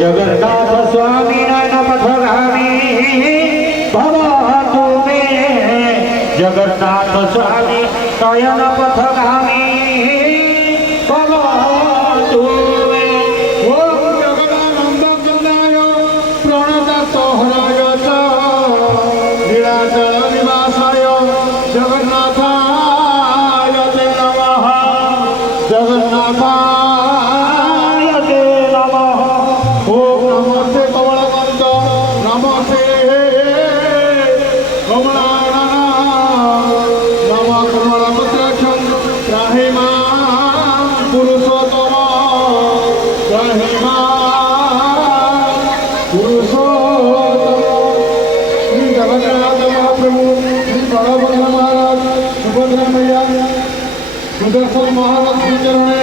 जगन्नाथ स्वामी नयन पथगामी भवतु मे जगन्नाथ स्वामी नयन पथगामी भवतु मे ओम जगदानंद कंदाय प्रणत सोहराय च लीलाचल निवासाय जगन्नाथाय ते नमः जगन्नाथाय ते नमः ओम नमस्ते कमलकंद नमस्ते कमलानन नमः कमलपत्राक्षं त्राहिमा पुरुषोत्तम त्राहिमा पुरुषोत्तम श्री जगन्नाथ महाप्रभु श्री बलभद्र महाराज सुभद्रा मैया सुदर्शन महाराज चरणे